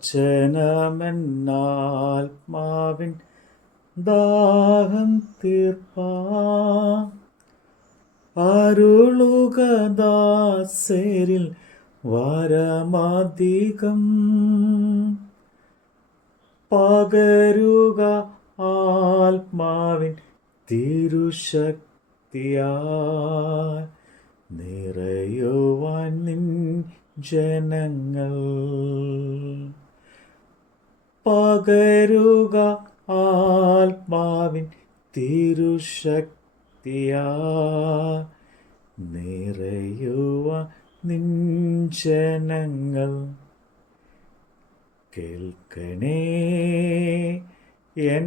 വചനമെന്നാത്മാവിൻ ദാഹം തീർപ്പാൻ അരുളുക ദാസരിൽ വരമധികം പകരുക ആത്മാവിൻ തിരുശക്തിയാൽ നിറയുവാൻ നിൻ ജനങ്ങൾ. പകരുക ആത്മാവിൻ തിരുശക്തിയാൽ നിറയുവാൻ നിൻ ജനങ്ങൾ. കേൾക്കണേ എൻ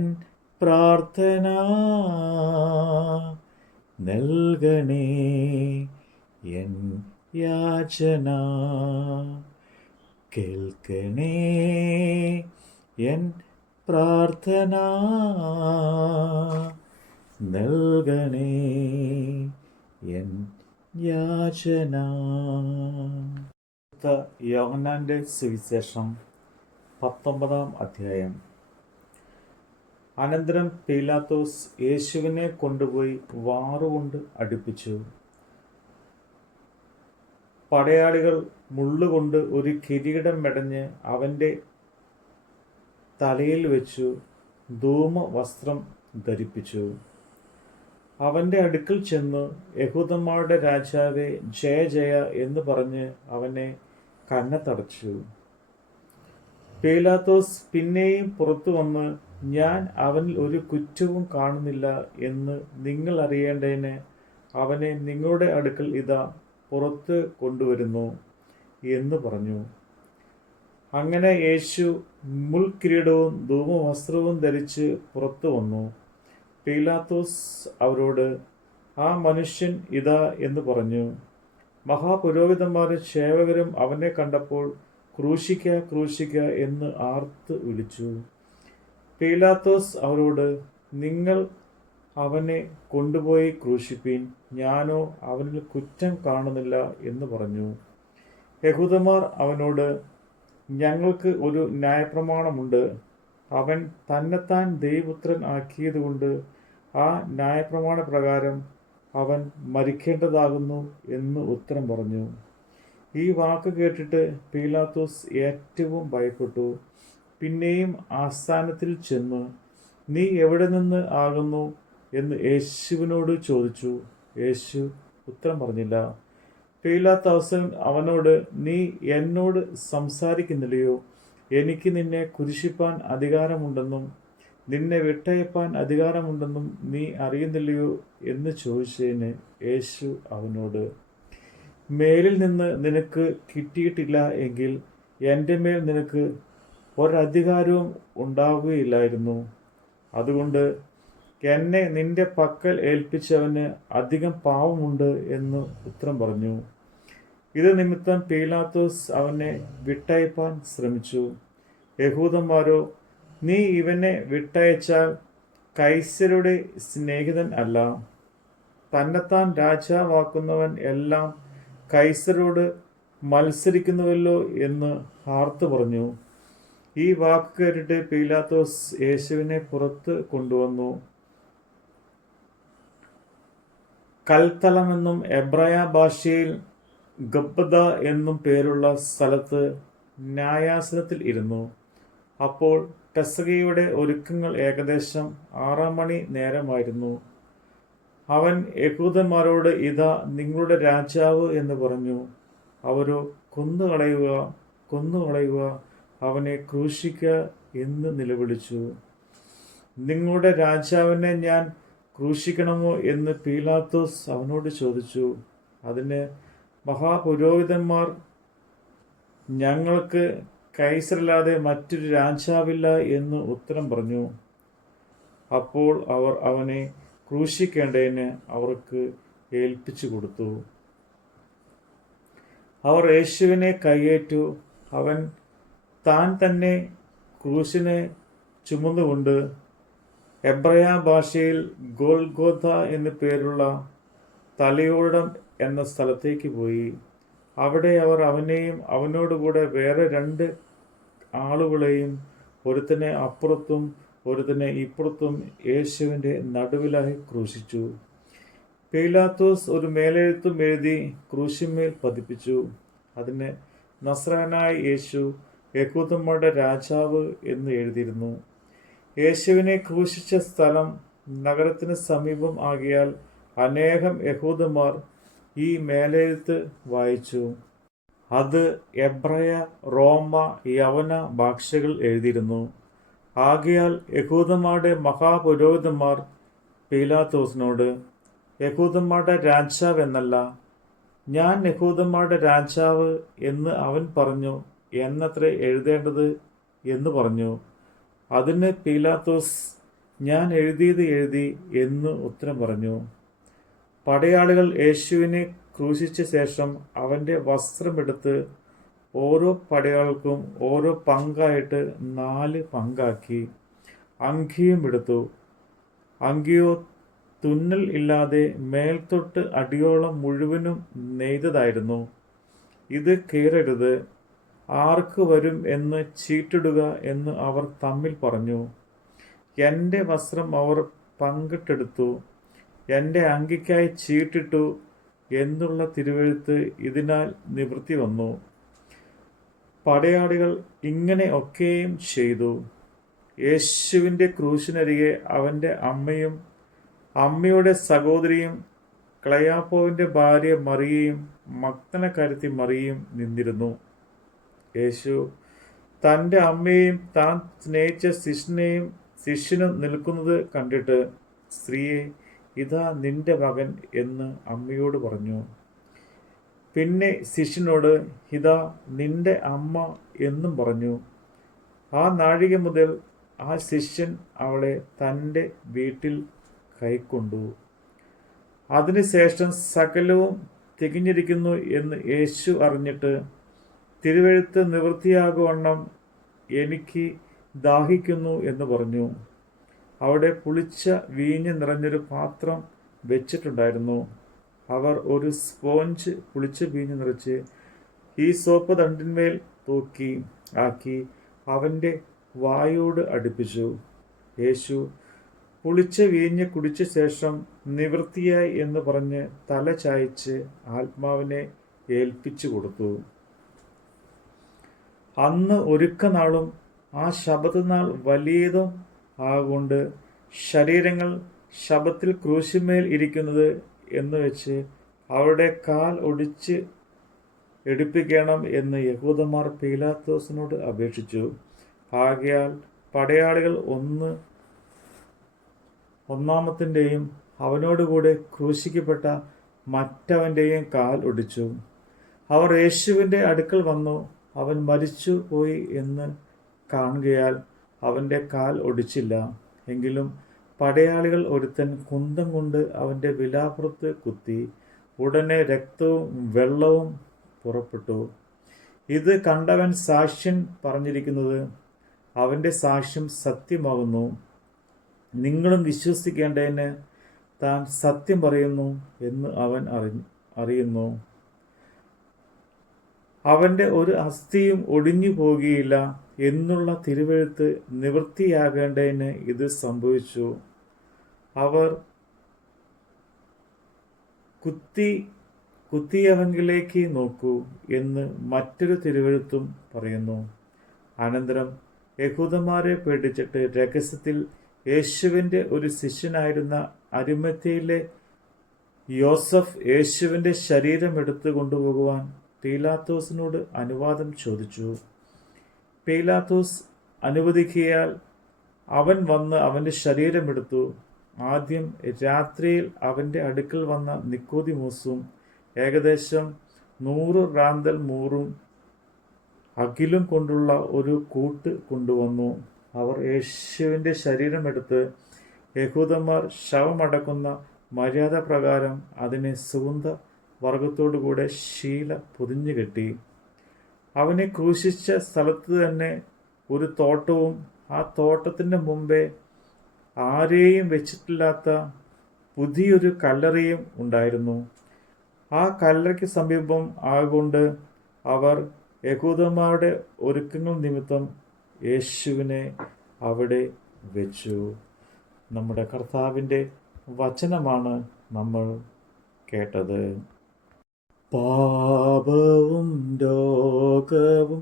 പ്രാർത്ഥന, നൽകണേ എൻ യാചന. കേൾക്കണേ എൻ പ്രാർത്ഥന, നൽകണേ എൻ യാചന. യോഹന്നാന്റെ സുവിശേഷം 19-ാം അധ്യായം. അനന്തരം പീലാത്തോസ് യേശുവിനെ കൊണ്ടുപോയി വാറുകൊണ്ട് അടിപ്പിച്ചു. പടയാളികൾ മുള്ളുകൊണ്ട് ഒരു കിരീടം മെടഞ്ഞ് അവൻ്റെ തലയിൽ വെച്ചു ധൂമ വസ്ത്രം ധരിപ്പിച്ചു. അവൻ്റെ അടുക്കൽ ചെന്ന്, യഹൂദന്മാരുടെ രാജാവേ, ജയ ജയ എന്ന് പറഞ്ഞ് അവനെ കന്നത്തടച്ചു. പീലാത്തോസ് പിന്നെയും പുറത്തു വന്ന്, ഞാൻ അവനിൽ ഒരു കുറ്റവും കാണുന്നില്ല എന്ന് നിങ്ങൾ അറിയേണ്ടതിന് അവനെ നിങ്ങളുടെ അടുക്കൽ ഇതാ പുറത്ത് കൊണ്ടുവരുന്നു എന്ന് പറഞ്ഞു. അങ്ങനെ യേശു മുൾക്കിരീടവും ധൂമവസ്ത്രവും ധരിച്ച് പുറത്തു വന്നു. പീലാത്തോസ് അവരോട്, ആ മനുഷ്യൻ ഇതാ എന്ന് പറഞ്ഞു. മഹാപുരോഹിതന്മാരും സേവകരും അവനെ കണ്ടപ്പോൾ, ക്രൂശിക്ക ക്രൂശിക്ക എന്ന് ആർത്ത് വിളിച്ചു. പീലാത്തോസ് അവരോട്, നിങ്ങൾ അവനെ കൊണ്ടുപോയി ക്രൂശിപ്പീൻ, ഞാനോ അവനിൽ കുറ്റം കാണുന്നില്ല എന്ന് പറഞ്ഞു. യഹൂദന്മാർ അവനോട്, ഞങ്ങൾക്ക് ഒരു ന്യായപ്രമാണമുണ്ട്, അവൻ തന്നെത്താൻ ദൈവപുത്രൻ ആക്കിയതുകൊണ്ട് ആ ന്യായപ്രമാണ പ്രകാരം അവൻ മരിക്കേണ്ടതാകുന്നു എന്ന് ഉത്തരം പറഞ്ഞു. ഈ വാക്ക് കേട്ടിട്ട് പീലാത്തോസ് ഏറ്റവും ഭയപ്പെട്ടു. പിന്നെയും ആസ്ഥാനത്തിൽ ചെന്ന്, നീ എവിടെ നിന്ന് ആകുന്നു എന്ന് യേശുവിനോട് ചോദിച്ചു. യേശു ഉത്തരം പറഞ്ഞില്ല. പീലാത്തോസ് അവനോട്, നീ എന്നോട് സംസാരിക്കുന്നില്ലയോ? എനിക്ക് നിന്നെ കുരിശിപ്പാൻ അധികാരമുണ്ടെന്നും നിന്നെ വിട്ടയപ്പാൻ അധികാരമുണ്ടെന്നും നീ അറിയുന്നില്ലയോ എന്ന് ചോദിച്ചതിന് യേശു അവനോട്, മേലിൽ നിന്ന് നിനക്ക് കിട്ടിയിട്ടില്ല എങ്കിൽ എൻ്റെ മേൽ നിനക്ക് ഒരധികാരവും ഉണ്ടാവുകയില്ലായിരുന്നു. അതുകൊണ്ട് എന്നെ നിന്റെ പക്കൽ ഏൽപ്പിച്ചവന് അധികം പാവമുണ്ട് എന്ന് ഉത്തരം പറഞ്ഞു. ഇത് നിമിത്തം പീലാത്തോസ് അവനെ വിട്ടയപ്പാൻ ശ്രമിച്ചു. യഹൂദന്മാരോ, നീ ഇവനെ വിട്ടയച്ചാൽ കൈസരുടെ സ്നേഹിതൻ അല്ല, തന്നെത്താൻ രാജാവാക്കുന്നവൻ എല്ലാം കൈസരോട് മത്സരിക്കുന്നുവല്ലോ എന്ന് ആർത്തു പറഞ്ഞു. ഈ വാക്ക് കേട്ടിട്ട് പീലാത്തോസ് യേശുവിനെ പുറത്ത് കൊണ്ടുവന്നു. കൽത്തലമെന്നും എബ്രായ ഭാഷയിൽ ഗബ്ബദ എന്നും പേരുള്ള സ്ഥലത്ത് ന്യായാസനത്തിൽ ഇരുന്നു. അപ്പോൾ പെസഹയുടെ ഒരുക്കങ്ങൾ ഏകദേശം 6 മണി നേരമായിരുന്നു. അവൻ യഹൂദന്മാരോട്, ഇതാ നിങ്ങളുടെ രാജാവ് എന്ന് പറഞ്ഞു. അവരോ, കൊന്നുകളയുക കൊന്നുകളയുക, അവനെ ക്രൂശിക്ക എന്ന് നിലവിളിച്ചു. നിങ്ങളുടെ രാജാവിനെ ഞാൻ ക്രൂശിക്കണമോ എന്ന് പീലാത്തോസ് അവനോട് ചോദിച്ചു. അതിന് മഹാപുരോഹിതന്മാർ, ഞങ്ങൾക്ക് കൈസരല്ലാതെ മറ്റൊരു രാജാവില്ല എന്ന് ഉത്തരം പറഞ്ഞു. അപ്പോൾ അവർ അവനെ ക്രൂശിക്കേണ്ടതിന് അവർക്ക് ഏൽപ്പിച്ചു കൊടുത്തു. അവർ യേശുവിനെ കൈയേറ്റു. അവൻ താൻ തന്നെ ക്രൂശിനെ ചുമന്നുകൊണ്ട് എബ്രായ ഭാഷയിൽ ഗോൽഗോഥ എന്നു പേരുള്ള തലയോടം എന്ന സ്ഥലത്തേക്ക് പോയി. അവിടെ അവർ അവനെയും അവനോടുകൂടെ വേറെ 2 ആളുകളെയും ഒരുത്തനെ അപ്പുറത്തും ഒരുത്തനെ ഇപ്പുറത്തും യേശുവിൻ്റെ നടുവിലായി ക്രൂശിച്ചു. പീലാത്തോസ് ഒരു മേലെഴുത്തും എഴുതി ക്രൂശിന്മേൽ പതിപ്പിച്ചു. അതിന് നസ്രായനായ യേശു യഹൂദന്മാരുടെ രാജാവ് എന്ന് എഴുതിയിരുന്നു. യേശുവിനെ ക്രൂശിച്ച സ്ഥലം നഗരത്തിന് സമീപം ആകിയാൽ അനേകം യഹൂദന്മാർ ഈ മേലെഴുത്ത് വായിച്ചു. അത് എബ്രായ, റോമ, യവന ഭാഷകൾ എഴുതിയിരുന്നു. ആകയാൽ യഹൂദന്മാരുടെ മഹാപുരോഹിതന്മാർ പീലാത്തോസിനോട്, യഹൂദന്മാരുടെ രാജാവ് എന്നല്ല, ഞാൻ യഹൂദന്മാരുടെ രാജാവ് എന്ന് അവൻ പറഞ്ഞു എന്നത്രേ എഴുതേണ്ടത് എന്ന് പറഞ്ഞു. അതിന് പീലാത്തോസ്, ഞാൻ എഴുതിയത് എഴുതി എന്ന് ഉത്തരം പറഞ്ഞു. പടയാളികൾ യേശുവിനെ ക്രൂശിച്ച ശേഷം അവൻ്റെ വസ്ത്രമെടുത്ത് ഓരോ പടയാൾക്കും ഓരോ പങ്കായിട്ട് 4 പങ്കാക്കി. അങ്കിയും എടുത്തു. അങ്കിയോ തുന്നൽ ഇല്ലാതെ മേൽത്തൊട്ട് അടിയോളം മുഴുവനും നെയ്തതായിരുന്നു. ഇത് കീറരുത്, ആർക്ക് വരും എന്ന് ചീട്ടിടുക എന്ന് അവർ തമ്മിൽ പറഞ്ഞു. എൻ്റെ വസ്ത്രം അവർ പങ്കിട്ടെടുത്തു, എൻ്റെ അങ്കിക്കായി ചീട്ടിട്ടു എന്നുള്ള തിരുവെഴുത്ത് ഇതിനാൽ നിവൃത്തി വന്നു. പടയാളികൾ ഇങ്ങനെ ഒക്കെയും ചെയ്തു. യേശുവിൻ്റെ ക്രൂശിനരികെ അവൻ്റെ അമ്മയും അമ്മയുടെ സഹോദരിയും ക്ലയാപ്പോവിൻ്റെ ഭാര്യ മറിയയും മഗ്ദലക്കാരത്തി മറിയയും നിന്നിരുന്നു. യേശു തൻ്റെ അമ്മയെയും താൻ സ്നേഹിച്ച ശിഷ്യനും നിൽക്കുന്നത് കണ്ടിട്ട്, സ്ത്രീയെ, ഇതാ നിന്റെ മകൻ എന്ന് അമ്മയോട് പറഞ്ഞു. പിന്നെ ശിഷ്യനോട്, ഇതാ നിന്റെ അമ്മ എന്നും പറഞ്ഞു. ആ നാഴിക മുതൽ ആ ശിഷ്യൻ അവളെ തൻ്റെ വീട്ടിൽ കൈക്കൊണ്ടു. അതിനുശേഷം സകലവും തികഞ്ഞിരിക്കുന്നു എന്ന് യേശു അറിഞ്ഞിട്ട്, തിരുവെഴുത്ത് നിവൃത്തിയാകുവണ്ണം എനിക്ക് ദാഹിക്കുന്നു എന്ന് പറഞ്ഞു. അവിടെ പുളിച്ച വീഞ്ഞ് നിറഞ്ഞൊരു പാത്രം വെച്ചിട്ടുണ്ടായിരുന്നു. അവർ ഒരു സ്പോഞ്ച് പുളിച്ച വീഞ്ഞ് നിറച്ച് ഈസോപ്പ് തണ്ടിന്മേൽ ആക്കി അവൻ്റെ വായോട് അടുപ്പിച്ചു. യേശു പുളിച്ച വീഞ്ഞ് കുടിച്ച ശേഷം നിവൃത്തിയായി എന്ന് പറഞ്ഞ് തല ചായ്ച്ച് ആത്മാവിനെ ഏൽപ്പിച്ചു കൊടുത്തു. അന്ന് ഒരുക്കനാളും ആ ശബത്ത്-നാൾ വലിയതും ആകൊണ്ട് ശരീരങ്ങൾ ശബത്തിൽ ക്രൂശിന്മേൽ ഇരിക്കുന്നത് എന്ന് വെച്ച് അവരുടെ കാൽ ഒടിച്ച് എടുപ്പിക്കണം എന്ന് യഹൂദന്മാർ പീലാത്തോസിനോട് അപേക്ഷിച്ചു. ആകയാൽ പടയാളികൾ ഒന്നാമത്തിൻ്റെയും അവനോടുകൂടെ ക്രൂശിക്കപ്പെട്ട മറ്റവൻ്റെയും കാൽ ഒടിച്ചു. അവർ യേശുവിൻ്റെ അടുക്കൽ വന്നു. അവൻ മരിച്ചു പോയി എന്ന് കാണുകയാൽ അവൻ്റെ കാൽ ഒടിച്ചില്ല. എങ്കിലും പടയാളികൾ ഒരുത്തൻ കുന്തം കൊണ്ട് അവൻ്റെ വിലാപ്പുറത്ത് കുത്തി. ഉടനെ രക്തവും വെള്ളവും പുറപ്പെട്ടു. ഇത് കണ്ടവൻ സാക്ഷ്യൻ പറഞ്ഞിരിക്കുന്നത് അവൻ്റെ സാക്ഷ്യം സത്യമാകുന്നു. നിങ്ങളും വിശ്വസിക്കേണ്ടതിന് താൻ സത്യം പറയുന്നു എന്ന് അവൻ അറിയുന്നു. അവൻ്റെ ഒരു അസ്ഥിയും ഒടിഞ്ഞു പോകുകയില്ല എന്നുള്ള തിരുവെഴുത്ത് നിവൃത്തിയാകേണ്ടതിന് ഇത് സംഭവിച്ചു. അവർ കുത്തിയവങ്കിലേക്ക് നോക്കൂ എന്ന് മറ്റൊരു തിരുവെഴുത്തും പറയുന്നു. അനന്തരം യഹൂദന്മാരെ പേടിച്ചിട്ട് രഹസ്യത്തിൽ യേശുവിൻ്റെ ഒരു ശിഷ്യനായിരുന്ന അരിമത്യയിലെ യോസഫ് യേശുവിൻ്റെ ശരീരം എടുത്തു കൊണ്ടുപോകുവാൻ പീലാത്തോസിനോട് അനുവാദം ചോദിച്ചു. പീലാത്തോസ് അനുവദിക്കിയാൽ അവൻ വന്ന് അവൻ്റെ ശരീരമെടുത്തു. ആദ്യം രാത്രിയിൽ അവൻ്റെ അടുക്കൽ വന്ന നിക്കോദിമോസും ഏകദേശം 100 റാന്തൽ മൂറും അകിലും കൊണ്ടുള്ള ഒരു കൂട്ട് കൊണ്ടുവന്നു. അവർ യേശുവിൻ്റെ ശരീരമെടുത്ത് യഹൂദന്മാർ ശവമടക്കുന്ന മര്യാദ പ്രകാരം അതിനെ സുഗന്ധ വർഗത്തോടുകൂടെ ശീല പൊതിഞ്ഞു കെട്ടി. അവനെ ക്രൂശിച്ച സ്ഥലത്ത് തന്നെ ഒരു തോട്ടവും ആ തോട്ടത്തിൻ്റെ മുമ്പേ ആരെയും വെച്ചിട്ടില്ലാത്ത പുതിയൊരു കല്ലറയും ഉണ്ടായിരുന്നു. ആ കല്ലറയ്ക്ക് സമീപം ആകൊണ്ട് അവർ യഹൂദന്മാരുടെ ഒരുക്കങ്ങൾ നിമിത്തം യേശുവിനെ അവിടെ വെച്ചു. നമ്മുടെ കർത്താവിൻ്റെ വചനമാണ് നമ്മൾ കേട്ടത്. പാപവും രോഗവും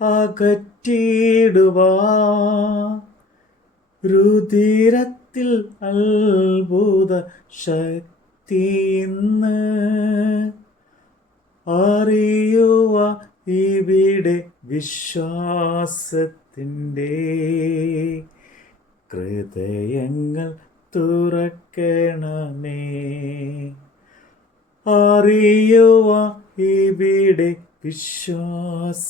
അകറ്റിടുവാൻ രുധിരത്തിൽ അത്ഭുത ശക്തി ഇന്ന് അറിയുക ഇവിടെ വിശ്വാസത്തിൻ്റെ ഹൃദയങ്ങൾ തുറക്കണമേ. അറിയുക ഇവിടെ വിശ്വാസത്തിൻ്റെ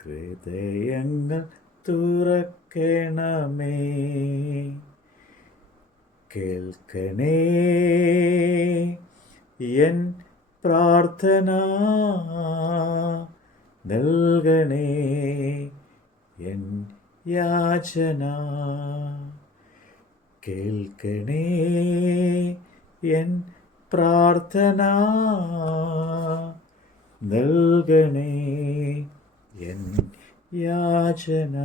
ഹൃദയങ്ങൾ തുറക്കണമേ. കേൾക്കണേ എൻ പ്രാർത്ഥന, നൽകണേ എൻ യാചന. കേൾക്കണേ എൻ പ്രാർത്ഥന, നൽകണേ എൻ യാചന.